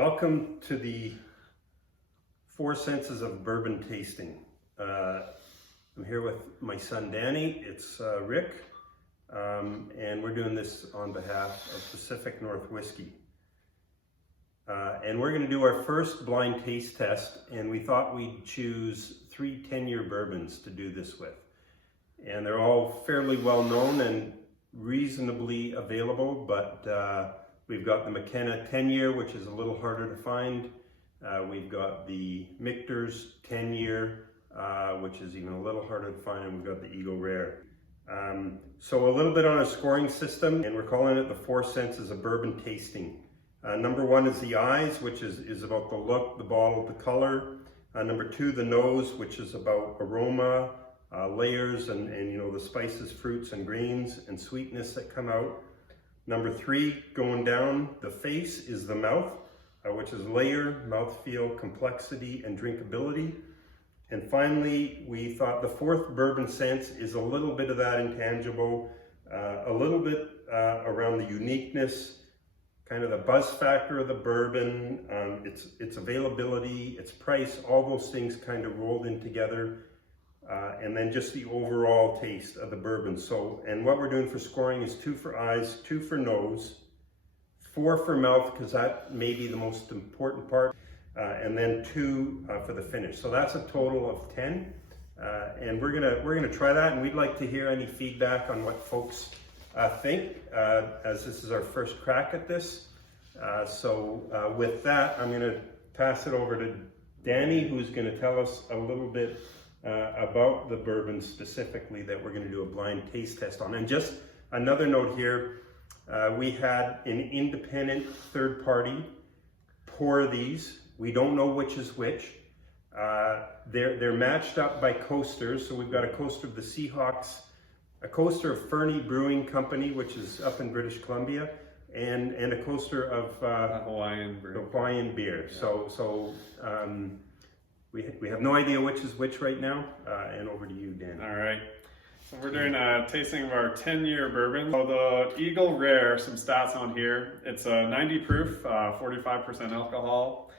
Welcome to the Four Senses of Bourbon tasting. I'm here with my son Danny. It's Rick, and we're doing this on behalf of Pacific North Whiskey. And we're going to do our first blind taste test, and we thought we'd choose 3 10-year bourbons to do this with. And they're all fairly well known and reasonably available, but we've got the McKenna 10-year, which is a little harder to find. We've got the Michter's 10-year, which is even a little harder to find, and we've got the Eagle Rare. So a little bit on a scoring system, and we're calling it the Four Senses of Bourbon tasting. Number 1 is the eyes, which is about the look, the bottle, the color. Number 2, the nose, which is about aroma, layers, and you know, the spices, fruits, and grains, and sweetness that come out. Number 3, going down the face, is the mouth, which is layer, mouthfeel, complexity, and drinkability. And finally, we thought the 4th bourbon sense is a little bit of that intangible, a little bit around the uniqueness, kind of the buzz factor of the bourbon, its availability, its price, all those things kind of rolled in together. And then just the overall taste of the bourbon. So, and what we're doing for scoring is 2 for eyes, 2 for nose, 4 for mouth, because that may be the most important part, and then 2 for the finish. So that's a total of 10. And we're gonna try that, and we'd like to hear any feedback on what folks think, as this is our first crack at this. So with that, I'm gonna pass it over to Danny, who's gonna tell us a little bit about the bourbon specifically that we're going to do a blind taste test on. And just another note here, we had an independent third party pour these. We don't know which is which. They're matched up by coasters. So we've got a coaster of the Seahawks, a coaster of Fernie Brewing Company, which is up in British Columbia, and a coaster of Hawaiian beer. Yeah. We have no idea which is which right now, and over to you, Dan. All right, so we're doing a tasting of our 10-year bourbon. So the Eagle Rare, some stats on here. It's a 90 proof, 45% alcohol.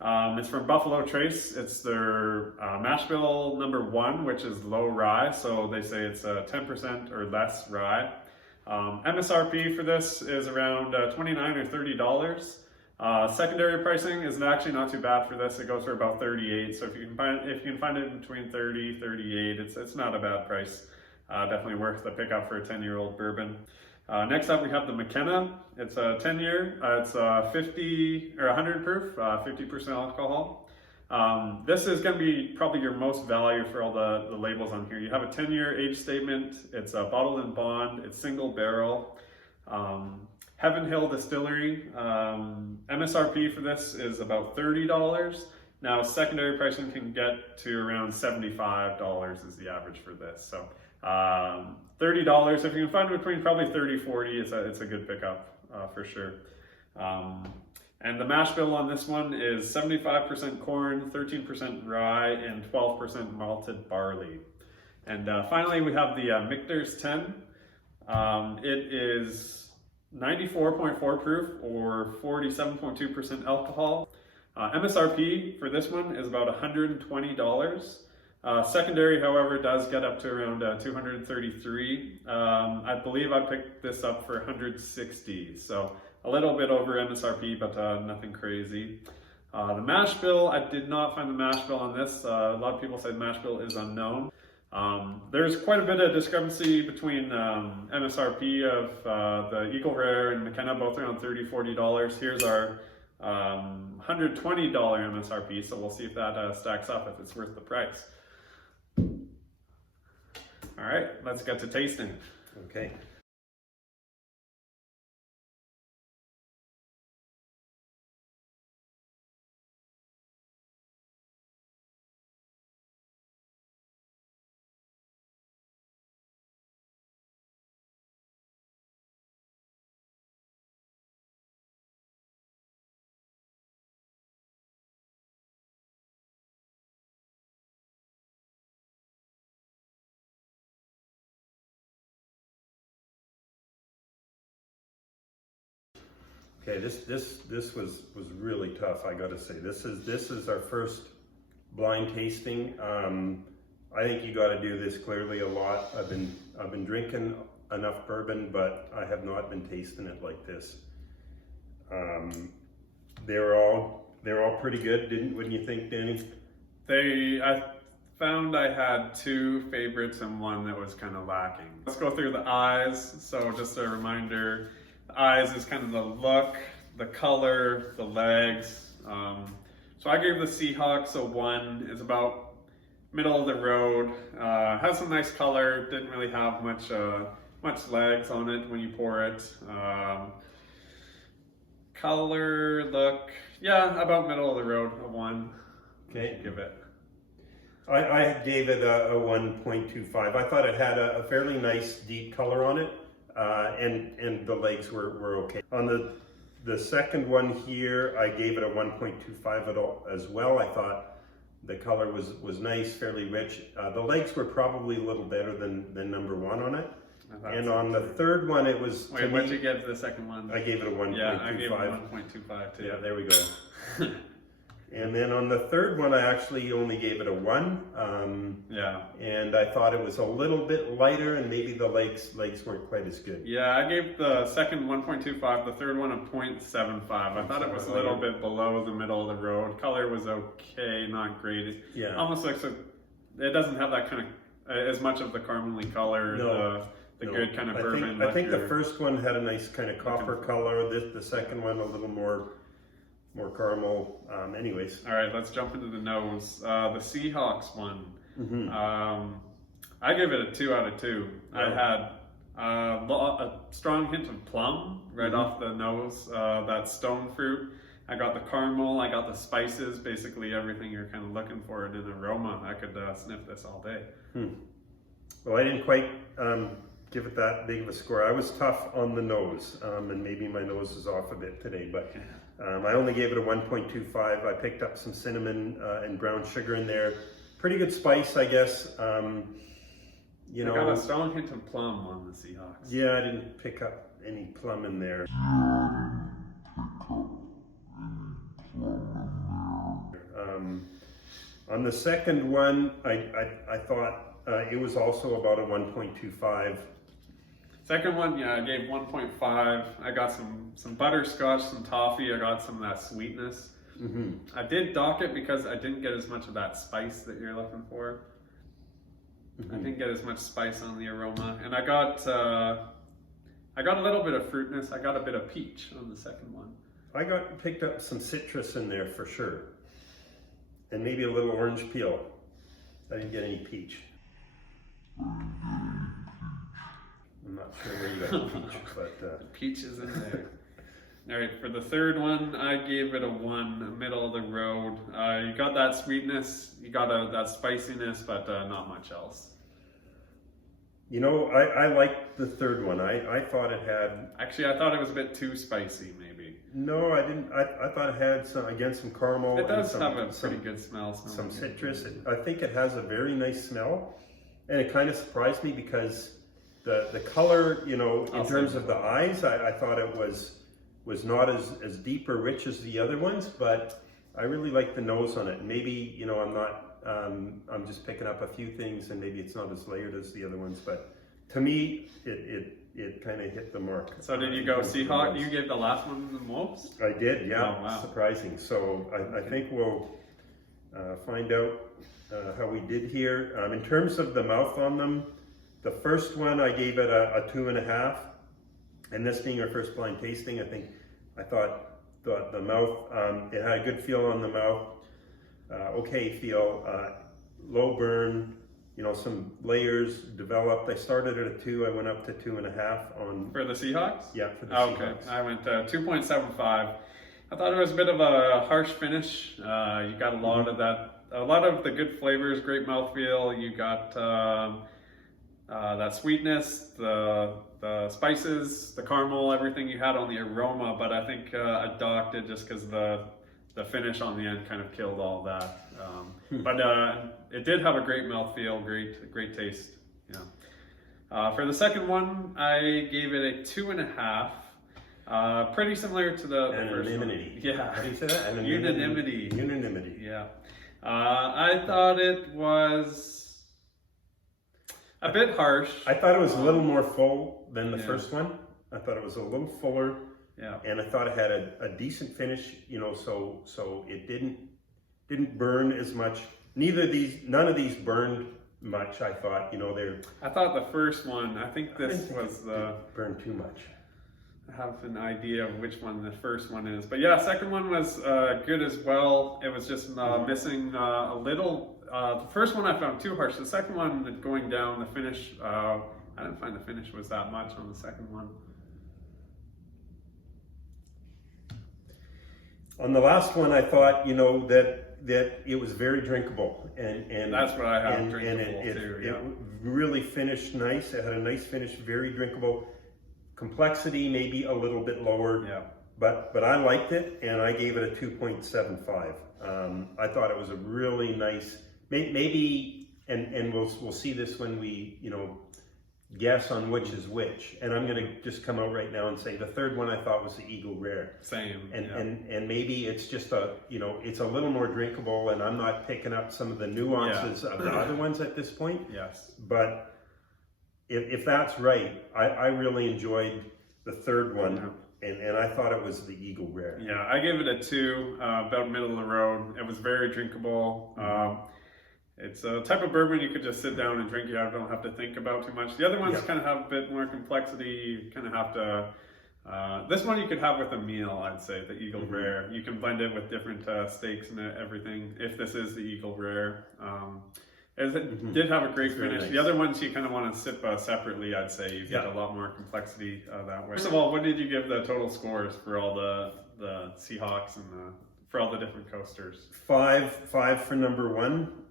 It's from Buffalo Trace. It's their mash bill number 1, which is low rye. So they say it's 10% or less rye. MSRP for this is around $29 or $30. Secondary pricing is actually not too bad for this. It goes for about $38. So if you can find it between $30, $38, it's not a bad price. Definitely worth the pickup for a 10-year-old bourbon. Next up, we have the McKenna. It's a 10-year. It's 50 or 100 proof, 50% alcohol. This is going to be probably your most value for all the labels on here. You have a 10-year age statement. It's a bottled in bond. It's single barrel. Heaven Hill Distillery, MSRP for this is about $30. Now secondary pricing can get to around $75 is the average for this. So $30, if you can find between probably 30, 40, it's a good pickup for sure. And the mash bill on this one is 75% corn, 13% rye, and 12% malted barley. And finally we have the Michter's 10. It is 94.4 proof or 47.2% alcohol. MSRP for this one is about $120. Secondary, however, does get up to around $233. I believe I picked this up for $160, so a little bit over MSRP, but nothing crazy. The mash bill, I did not find the mash bill on this. A lot of people say the mash bill is unknown. There's quite a bit of discrepancy between MSRP of the Eagle Rare and McKenna, both around $30, $40. Here's our $120 MSRP, so we'll see if that stacks up, if it's worth the price. All right, let's get to tasting. Okay. Okay, this was really tough. I got to say, this is our first blind tasting. I think you got to do this clearly a lot. I've been drinking enough bourbon, but I have not been tasting it like this. They're all pretty good, wouldn't you think, Danny? I found I had two favorites and one that was kind of lacking. Let's go through the eyes. So just a reminder, the eyes is kind of the look, the color, the legs. So I gave the Seahawks a 1. It's about middle of the road. Has some nice color. Didn't really have much legs on it when you pour it. Color, look, yeah, about middle of the road, a 1. Okay, give it. I gave it a 1.25. I thought it had a fairly nice deep color on it, and the legs were okay. On the second one here, I gave it a 1.25 as well. I thought the color was nice, fairly rich. The legs were probably a little better than number 1 on it. And on the third one, it was. Wait, what'd you give the second one? I gave it a 1.25. Yeah, I gave it 1.25 too. Yeah, there we go. And then on the third one, I actually only gave it a 1. Yeah. And I thought it was a little bit lighter, and maybe the legs weren't quite as good. Yeah, I gave the second 1.25, the third one a 0.75. I thought it was a little bit below the middle of the road. Color was okay, not great. Yeah. Almost looks like it doesn't have that kind of as much of the caramely color. No. The good kind of bourbon. I think the first one had a nice kind of copper color. The second one a little more caramel. Anyways. All right, let's jump into the nose. The Seahawks one. Mm-hmm. I give it a 2 out of 2. Yeah. I had a strong hint of plum right off the nose. That stone fruit. I got the caramel. I got the spices. Basically everything you're kind of looking for in an aroma. I could sniff this all day. Well, I didn't quite give it that big of a score. I was tough on the nose, and maybe my nose is off a bit today, but I only gave it a 1.25. I picked up some cinnamon and brown sugar in there. Pretty good spice, I guess. You know, I got a strong hint of plum on the Seahawks. Yeah, I didn't pick up any plum in there. On the second one, I thought it was also about a 1.25. Second one, yeah, I gave 1.5. I got some butterscotch, some toffee. I got some of that sweetness. I did dock it because I didn't get as much of that spice that you're looking for. I didn't get as much spice on the aroma, and I got a little bit of fruitness. I got a bit of peach on the second one. I picked up some citrus in there for sure, and maybe a little orange peel. I didn't get any peach. I'm not sure where you got the peach, but the peach is in there. All right, for the third one, I gave it a 1, middle of the road. You got that sweetness, you got that spiciness, but not much else. You know, I liked the third one. I thought it had. Actually, I thought it was a bit too spicy, maybe. No, I didn't. I thought it had some caramel. It does have a pretty good smell. Some citrus. I think it has a very nice smell, and it kind of surprised me because the color, you know, in terms of the eyes, I thought it was not as deep or rich as the other ones, but I really like the nose on it. Maybe, you know, I'm just picking up a few things, and maybe it's not as layered as the other ones, but to me, it kind of hit the mark. So did you go Seahawk? You gave the last one the most? I did, yeah. Oh, wow. Surprising. So I think we'll find out how we did here. In terms of the mouth on them, the first one I gave it a 2.5, and this being our first blind tasting, I thought the mouth, it had a good feel on the mouth, okay feel, low burn, you know, some layers developed. I started at a 2, I went up to 2.5 on. For the Seahawks? Yeah, for the Seahawks. Okay, I went 2.75. I thought it was a bit of a harsh finish. You got a lot of that, a lot of the good flavors, great mouthfeel. You got that sweetness, the spices, the caramel, everything you had on the aroma, but I think I docked it just because the finish on the end kind of killed all that. But it did have a great mouthfeel, great taste. Yeah. For the second one, I gave it a 2.5. Pretty similar to the first one. Anonymity. Yeah. How do you say that? Unanimity. Unanimity. Yeah. I thought it was a bit harsh. I thought it was a little more full than the Yeah. first one. I thought it was a little fuller. Yeah. And I thought it had a decent finish, you know, so it didn't burn as much. None of these burned much. I thought, you know, I thought the first one, I think this was the, burned too much. I have an idea of which one the first one is. But yeah, second one was good as well. It was just missing a little. The first one I found too harsh. The second one, going down, the finish, I didn't find the finish was that much on the second one. On the last one, I thought, you know, that it was very drinkable, and That's what I have, and drinkable too, yeah. it really finished nice. It had a nice finish, very drinkable. Complexity maybe a little bit lower, Yeah. but I liked it, and I gave it a 2.75. I thought it was a really nice, maybe, and we'll see this when we, you know, guess on which is which. And I'm going to just come out right now and say the third one I thought was the Eagle Rare. Same. And yeah. and maybe it's just you know, it's a little more drinkable, and I'm not picking up some of the nuances of the other ones at this point. Yes. But if that's right, I really enjoyed the third one, and I thought it was the Eagle Rare. Yeah, I gave it a 2, about middle of the road. It was very drinkable. It's a type of bourbon you could just sit down and drink. You don't have to think about too much. The other ones kind of have a bit more complexity. You kind of have to. This one you could have with a meal, I'd say, the Eagle Rare. You can blend it with different steaks and everything. If this is the Eagle Rare, it did have a great finish. Nice. The other ones you kind of want to sip separately. I'd say you get a lot more complexity that way. First of all, what did you give the total scores for all the Seahawks and for all the different coasters? 5 for number 1.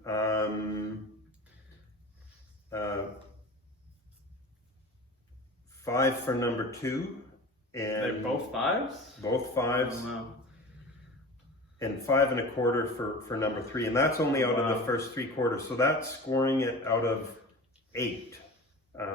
5 for number 2, and They're both 5s. Both 5s. Oh, wow. And 5 1/4 for number 3, and that's only out of the first 3 quarters. So that's scoring it out of 8.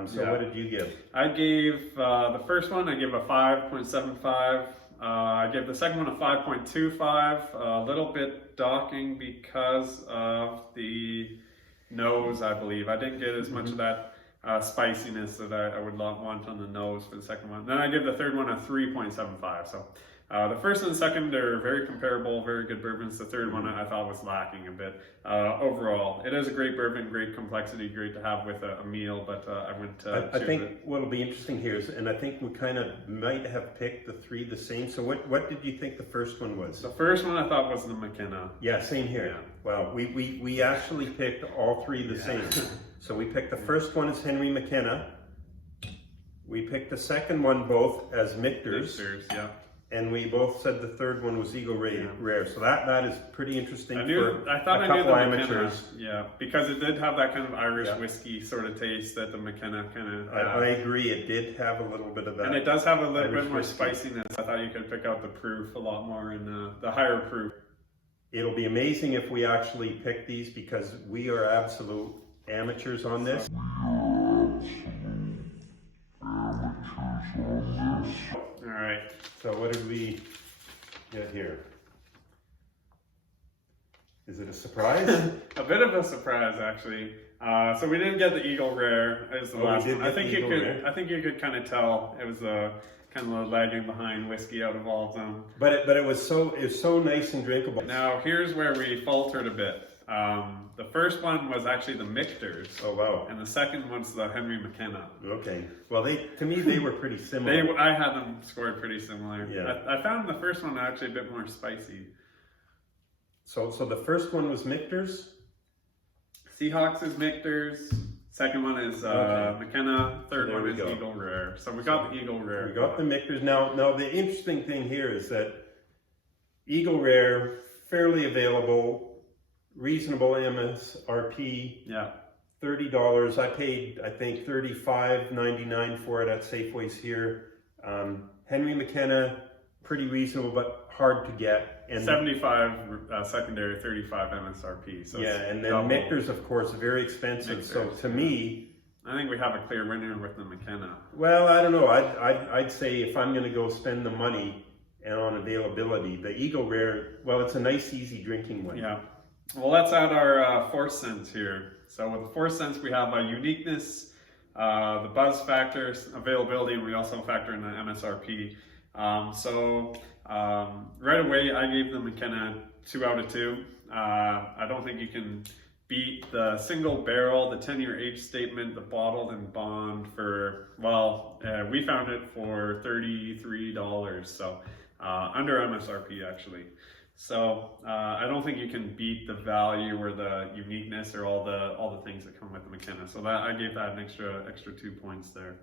So what did you give? I gave the first one. I gave a 5.75. I gave the second one a 5.25. A little bit docking because of the nose, I believe. I didn't get as much of that spiciness that I would want on the nose for the second one. Then I give the third one a 3.75. So the first and the second are very comparable, very good bourbons. The third one I thought was lacking a bit. Overall, it is a great bourbon, great complexity, great to have with a meal, but I wouldn't choose I think it. what'll be interesting here is, and I think we kind of might have picked the 3 the same. So what did you think the first one was? The first one I thought was the McKenna. Yeah, same here. Yeah. Well, we actually picked all 3 the same. So we picked the first one as Henry McKenna. We picked the second one both as Michters. Michters, yeah. And we both said the third one was Eagle Rare. So that is pretty interesting I for thought a I knew couple the amateurs. McKenna, yeah, because it did have that kind of Irish whiskey sort of taste that the McKenna kind of had. I agree, it did have a little bit of that. And it does have a little Irish bit more whiskey. spiciness. I thought you could pick out the proof a lot more in the higher proof. It'll be amazing if we actually pick these, because we are absolute amateurs on this. All right. So what did we get here? Is it a surprise? A bit of a surprise, actually. So we didn't get the Eagle Rare. It was the last one. I think you could kind of tell it was kind of lagging behind whiskey out of all of them. But it was so nice and drinkable. Now here's where we faltered a bit. The first one was actually the Michters. Oh wow! And the second one's the Henry McKenna. Okay. Well, to me they were pretty similar. I had them scored pretty similar. Yeah. I found the first one actually a bit more spicy. So the first one was Michters. Seahawks is Michters. Second one is McKenna. Third one is Eagle Rare. So we got the Eagle Rare. We got the Michters. Now the interesting thing here is that Eagle Rare, fairly available, reasonable MSRP. Yeah. $30. I paid, I think, $35.99 for it at Safeways here. Henry McKenna, pretty reasonable, but hard to get. And 75 secondary, 35 MSRP. So yeah, and then Michters, of course, very expensive. So to me, I think we have a clear winner with the McKenna. Well, I don't know. I'd say if I'm going to go spend the money and on availability, the Eagle Rare, well, it's a nice, easy drinking one. Yeah. Well, let's add our fourth sense here. So with the fourth sense, we have a uniqueness, the buzz factor, availability, and we also factor in the MSRP. Right away, I gave the McKenna 2 out of 2. I don't think you can beat the single barrel, the 10-year age statement, the bottled and bond for, well, we found it for $33, so under MSRP actually. So I don't think you can beat the value or the uniqueness or all the things that come with the McKenna. So that I gave that an extra 2 points there.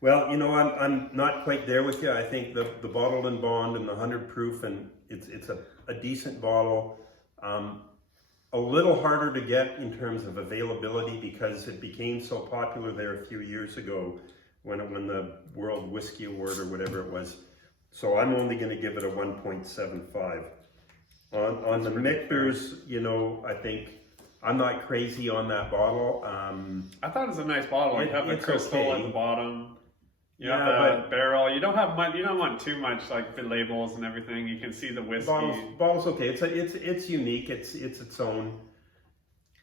Well, you know, I'm not quite there with you. I think the bottled and bond and the 100 proof, and it's a decent bottle. A little harder to get in terms of availability because it became so popular there a few years ago when it won the World Whiskey Award or whatever it was. So I'm only going to give it a 1.75. On the Michters, you know, I think I'm not crazy on that bottle. I thought it was a nice bottle. You have the crystal okay at the bottom. You Yeah, have the barrel. You don't have much. You don't want too much like the labels and everything. You can see the whiskey. Bottle's okay. It's unique. It's its own.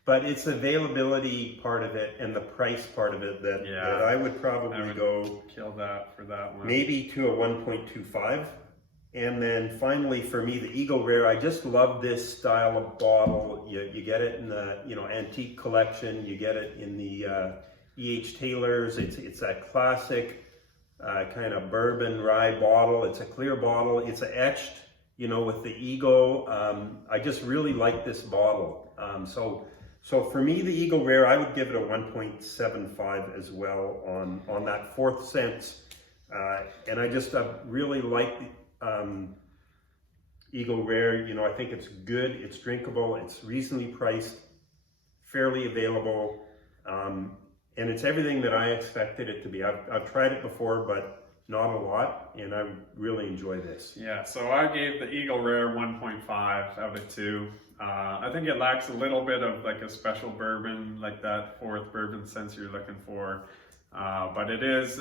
But it's availability part of it and the price part of it that I would probably go kill that for that one. Maybe to a 1.25. And then finally for me, the Eagle Rare, I just love this style of bottle. You get it in the antique collection. You get it in the E.H. Taylor's. It's that classic kind of bourbon rye bottle. It's a clear bottle. It's etched, with the eagle. I just really like this bottle. So for me, the Eagle Rare, I would give it a 1.75 as well on that fourth sense. And I just really like the Eagle Rare. I think it's good, it's drinkable, it's reasonably priced, fairly available, and it's everything that I expected it to be. I've tried it before, but not a lot, and I really enjoy this. Yeah, so I gave the Eagle Rare 1.5 out of 2. I think it lacks a little bit of like a special bourbon, like that fourth bourbon sense you're looking for, but it is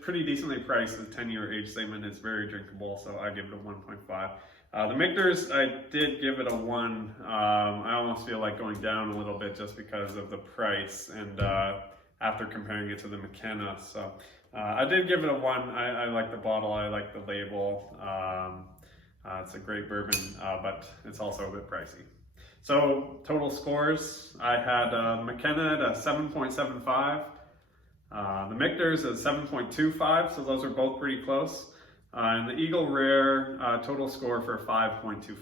pretty decently priced. The 10-year age statement is very drinkable, so I give it a 1.5. The Michters, I did give it a 1. I almost feel like going down a little bit just because of the price and after comparing it to the McKenna. So I did give it a 1. I like the bottle, I like the label. It's a great bourbon, but it's also a bit pricey. So total scores, I had McKenna at a 7.75. The Michters at 7.25, so those are both pretty close. And the Eagle Rare total score for 5.25.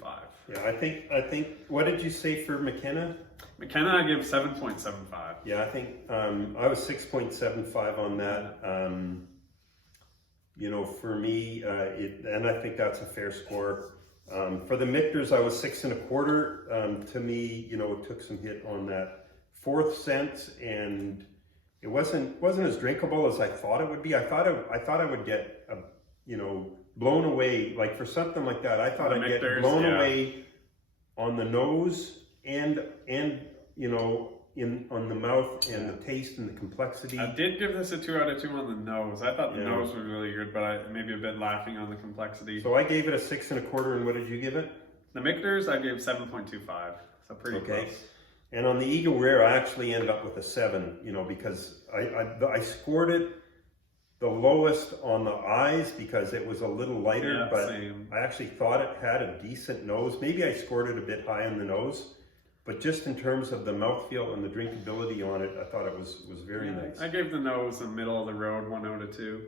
Yeah, I think. What did you say for McKenna? McKenna, I give 7.75. Yeah, I think I was 6.75 on that. For me, and I think that's a fair score. For the Michters, I was 6.25. To me, it took some hit on that fourth sense, and it wasn't as drinkable as I thought it would be. I thought I would get blown away. Like for something like that, I thought I'd get blown away on the nose and on the mouth and the taste and the complexity. I did give this a 2 out of 2 on the nose. I thought the nose was really good, but maybe a bit lacking on the complexity. So I gave it a 6.25, and what did you give it? The Michters, I gave 7.25. So pretty close. And on the Eagle Rare, I actually ended up with a 7, because I scored it the lowest on the eyes because it was a little lighter, but same. I actually thought it had a decent nose. Maybe I scored it a bit high on the nose, but just in terms of the mouthfeel and the drinkability on it, I thought it was very nice. I gave the nose a middle of the road 1 out of 2.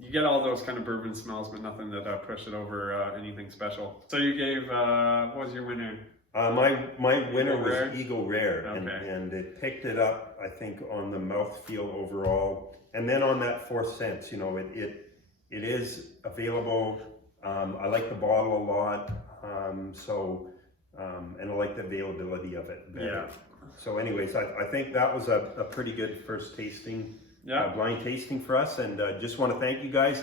You get all those kind of bourbon smells, but nothing that pushed it over anything special. So you gave, what was your winner? My winner was Eagle Rare, okay. and it picked it up, I think, on the mouthfeel overall. And then on that fourth sense, it is available. I like the bottle a lot, and I like the availability of it. Yeah. So anyways, I think that was a pretty good first tasting, blind tasting for us, and just want to thank you guys.